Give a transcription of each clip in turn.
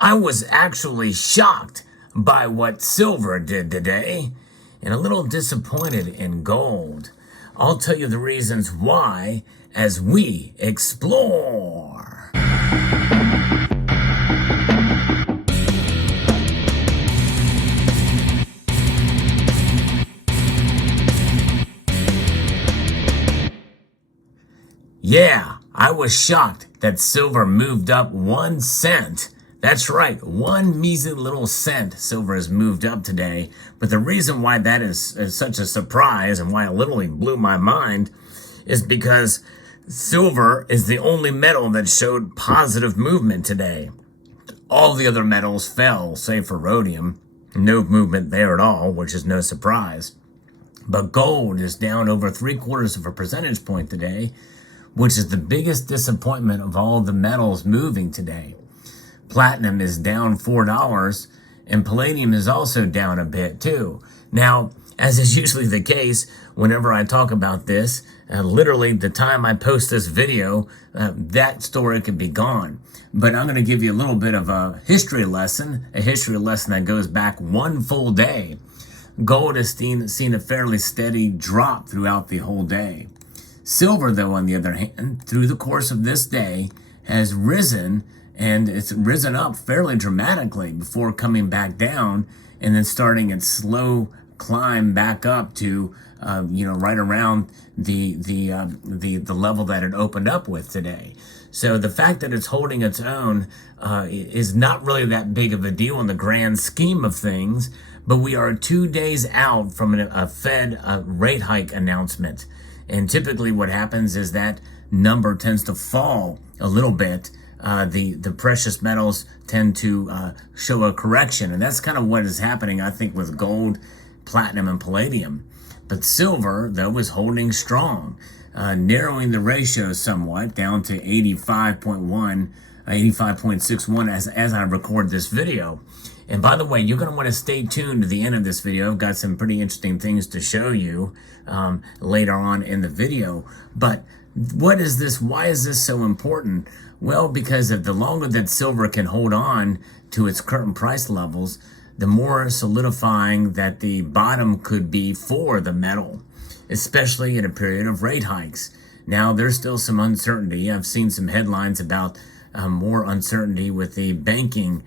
I was actually shocked by what silver did today and a little disappointed in gold. I'll tell you the reasons why as we explore. Yeah, I was shocked that silver moved up 1 cent. That's right, one measly little cent silver has moved up today. But the reason why that is such a surprise and why it literally blew my mind is because silver is the only metal that showed positive movement today. All the other metals fell, save for rhodium. No movement there at all, which is no surprise. But gold is down over 3/4 of a percentage point today, which is the biggest disappointment of all the metals moving today. Platinum is down $4, and palladium is also down a bit too. Now, as is usually the case, whenever I talk about this, literally the time I post this video, that story could be gone. But I'm going to give you a little bit of a history lesson that goes back one full day. Gold has seen a fairly steady drop throughout the whole day. Silver, though, on the other hand, through the course of this day, has risen, and it's risen up fairly dramatically before coming back down and then starting its slow climb back up to, right around the level that it opened up with today. So the fact that it's holding its own is not really that big of a deal in the grand scheme of things, but we are 2 days out from a Fed rate hike announcement. And typically what happens is that number tends to fall a little bit. The precious metals tend to show a correction. And that's kind of what is happening, I think, with gold, platinum, and palladium. But silver, though, is holding strong, narrowing the ratio somewhat down to 85.1, 85.61 as I record this video. And by the way, you're going to want to stay tuned to the end of this video. I've got some pretty interesting things to show you later on in the video. But what is this? Why is this so important? Well, because the longer that silver can hold on to its current price levels, the more solidifying that the bottom could be for the metal, especially in a period of rate hikes. Now, there's still some uncertainty. I've seen some headlines about more uncertainty with the banking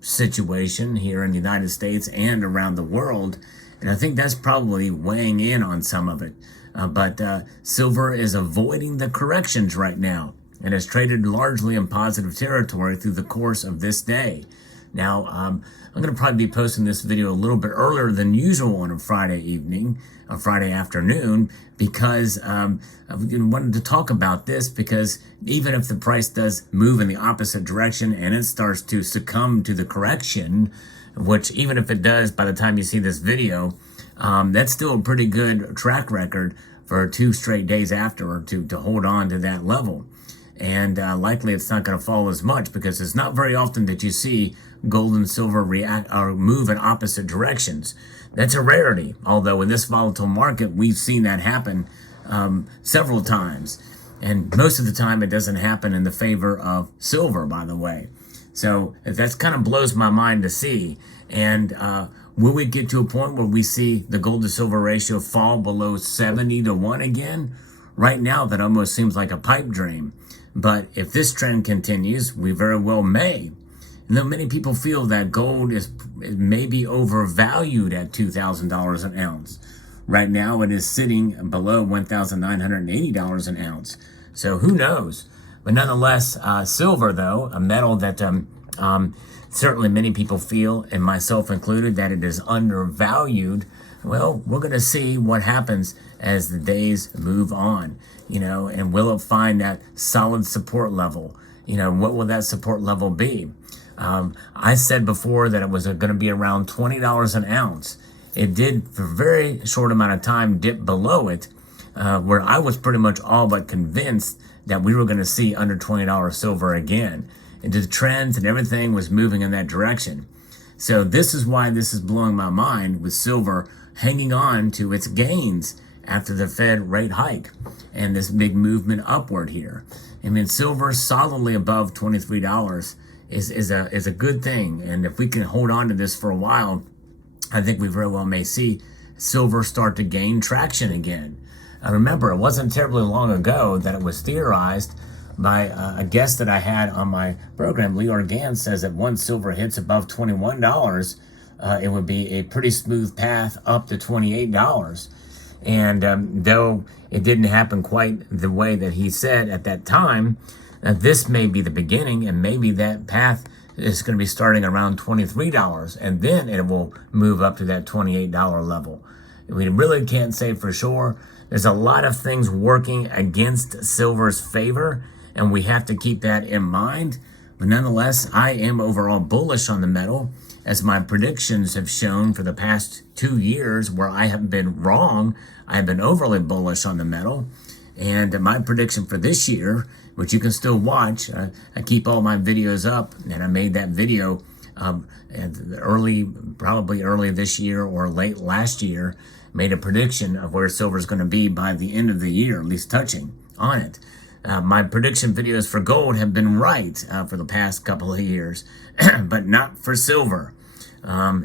situation here in the United States and around the world. And I think that's probably weighing in on some of it. But silver is avoiding the corrections right now and has traded largely in positive territory through the course of this day. Now, I'm going to probably be posting this video a little bit earlier than usual on a Friday evening, a Friday afternoon, because I wanted to talk about this, because even if the price does move in the opposite direction and it starts to succumb to the correction, which even if it does by the time you see this video, that's still a pretty good track record for 2 straight days after to hold on to that level. And likely it's not going to fall as much, because it's not very often that you see gold and silver react or move in opposite directions. That's a rarity, although in this volatile market, we've seen that happen several times. And most of the time, it doesn't happen in the favor of silver, by the way. So that kind of blows my mind to see. And will we get to a point where we see the gold to silver ratio fall below 70-1 again? Right now, that almost seems like a pipe dream. But if this trend continues, we very well may. And though many people feel that gold is maybe overvalued at $2,000 an ounce, right now it is sitting below $1,980 an ounce. So who knows? But nonetheless, silver, though, a metal that certainly many people feel, and myself included, that it is undervalued. Well, we're going to see what happens as the days move on, and will it find that solid support level? What will that support level be? I said before that it was going to be around $20 an ounce. It did, for a very short amount of time, dip below it, where I was pretty much all but convinced that we were going to see under $20 silver again. And the trends and everything was moving in that direction. So this is why this is blowing my mind, with silver hanging on to its gains after the Fed rate hike and this big movement upward here. I mean, silver solidly above $23 is a good thing. And if we can hold on to this for a while, I think we very well may see silver start to gain traction again. Remember, it wasn't terribly long ago that it was theorized by a guest that I had on my program. Leor Gans says that once silver hits above $21, it would be a pretty smooth path up to $28. And though it didn't happen quite the way that he said at that time, this may be the beginning, and maybe that path is going to be starting around $23, and then it will move up to that $28 level. We really can't say for sure. There's a lot of things working against silver's favor, and we have to keep that in mind. But nonetheless, I am overall bullish on the metal, as my predictions have shown for the past 2 years where I have been wrong. I've been overly bullish on the metal. And my prediction for this year, which you can still watch, I keep all my videos up, and I made that video probably early this year or late last year, made a prediction of where silver is going to be by the end of the year, at least touching on it. My prediction videos for gold have been right for the past couple of years, but not for silver.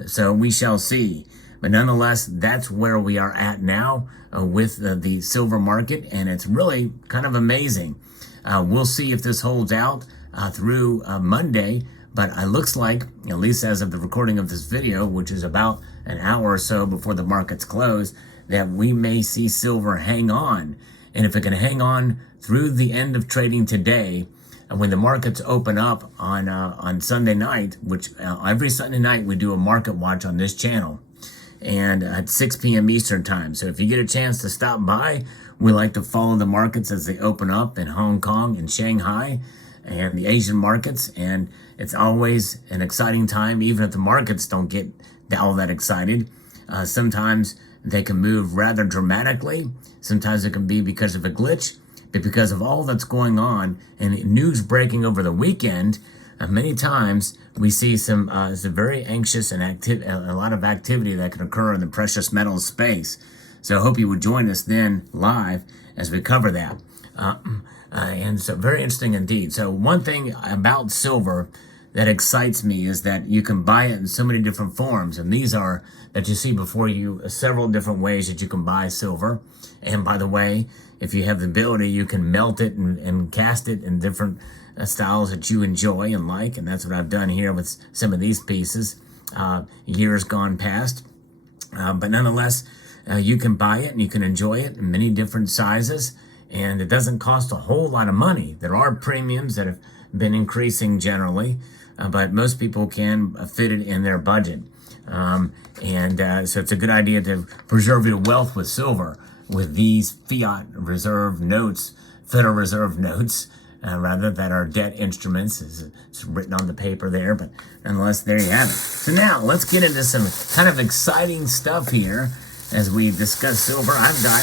So we shall see. But nonetheless, that's where we are at now with the silver market, and it's really kind of amazing. We'll see if this holds out through Monday, but it looks like, at least as of the recording of this video, which is about an hour or so before the markets close, that we may see silver hang on. And if it can hang on through the end of trading today, and when the markets open up on Sunday night, which every Sunday night we do a market watch on this channel, and at 6 p.m. Eastern time. So if you get a chance to stop by, we like to follow the markets as they open up in Hong Kong and Shanghai and the Asian markets. And it's always an exciting time, even if the markets don't get all that excited. Sometimes they can move rather dramatically. Sometimes it can be because of a glitch, but because of all that's going on and news breaking over the weekend, many times we see some very anxious and a lot of activity that can occur in the precious metals space. So I hope you would join us then live as we cover that. And so very interesting indeed. So one thing about silver that excites me is that you can buy it in so many different forms. And these are, that you see before you, several different ways that you can buy silver. And by the way, if you have the ability, you can melt it and cast it in different styles that you enjoy and like. And that's what I've done here with some of these pieces, years gone past. But nonetheless, you can buy it and you can enjoy it in many different sizes. And it doesn't cost a whole lot of money. There are premiums that have been increasing generally, but most people can fit it in their budget. So it's a good idea to preserve your wealth with silver, with these fiat reserve notes, Federal Reserve notes, rather, that are debt instruments. It's written on the paper there, but nonetheless, there you have it. So now let's get into some kind of exciting stuff here as we discuss silver. I've got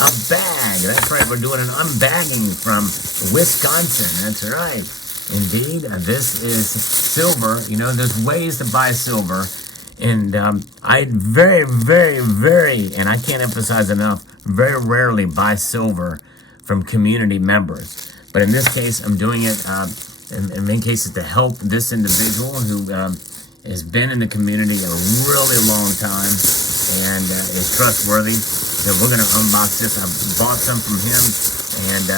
a bag. That's right. We're doing an unbagging from Wisconsin. That's right. Indeed, this is silver. You know, there's ways to buy silver. And I very, and I can't emphasize enough, very rarely buy silver from community members. But in this case, I'm doing it in many cases to help this individual who has been in the community a really long time and is trustworthy. So we're going to unbox this. I bought some from him, and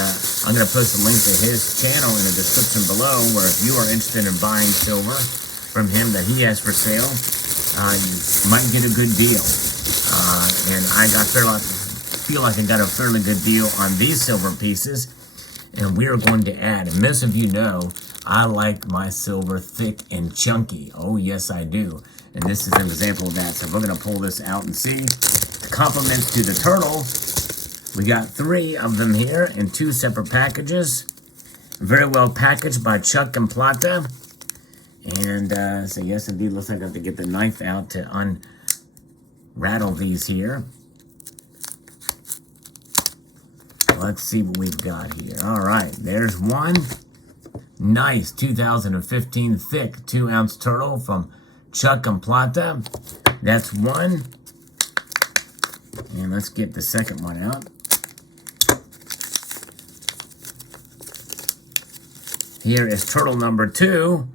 I'm going to post a link to his channel in the description below, where if you are interested in buying silver from him that he has for sale, you might get a good deal. And I feel like I got a fairly good deal on these silver pieces, and we are going to add, and most of you know, I like my silver thick and chunky. Oh, yes, I do. And this is an example of that. So we're going to pull this out and see. Compliments to the turtle. We got 3 of them here in 2 separate packages. Very well packaged by Chuck and Plata. And so yes, indeed, looks like I have to get the knife out to unrattle these here. Let's see what we've got here. All right, there's one. Nice 2015 thick 2-ounce turtle from Chuck and Plata. That's one. And let's get the second one out. Here is turtle number 2,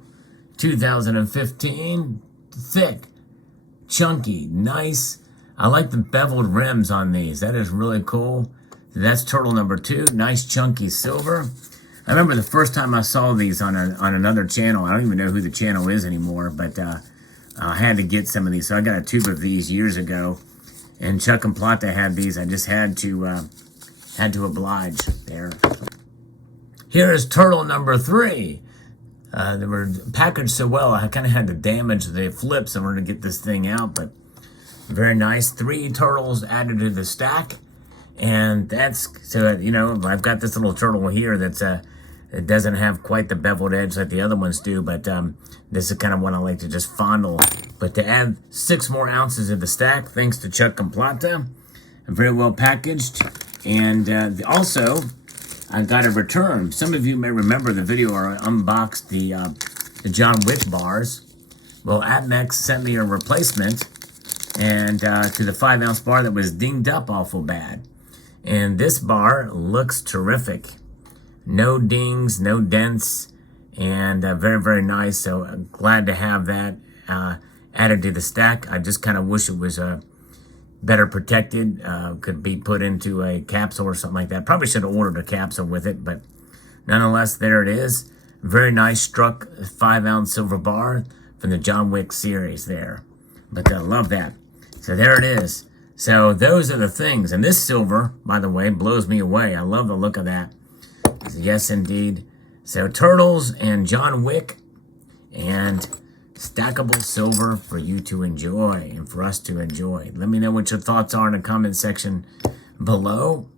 2015. Thick, chunky, nice. I like the beveled rims on these. That is really cool. That's turtle number 2. Nice chunky silver. I remember the first time I saw these on another channel. I don't even know who the channel is anymore, but I had to get some of these. So I got a tube of these years ago, and Chuck and Plata had these. I just had to oblige there. Here is turtle number 3. They were packaged so well, I kind of had to damage the flips in order to get this thing out, but very nice. 3 turtles added to the stack, and that's, so, you know, I've got this little turtle here that's, it doesn't have quite the beveled edge like the other ones do, but this is kind of one I like to just fondle. But to add 6 more ounces of the stack, thanks to Chuck and Plata, very well packaged. And also, I got a return. Some of you may remember the video where I unboxed the John Wick bars. Well, Atmex sent me a replacement, and to the 5-ounce bar that was dinged up awful bad. And this bar looks terrific. No dings, no dents, and very, very nice. So glad to have that added to the stack. I just kind of wish it was better protected. Could be put into a capsule or something like that. Probably should have ordered a capsule with it, but nonetheless, there it is. Very nice struck 5-ounce silver bar from the John Wick series there. But I love that. So there it is. So those are the things. And this silver, by the way, blows me away. I love the look of that. Yes, indeed. So turtles and John Wick and stackable silver for you to enjoy and for us to enjoy. Let me know what your thoughts are in the comment section below.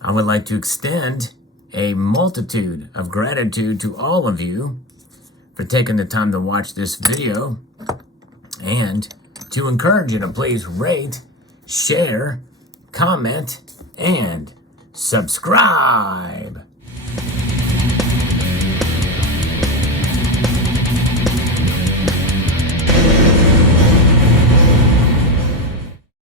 I would like to extend a multitude of gratitude to all of you for taking the time to watch this video, and to encourage you to please rate, share, comment, and subscribe.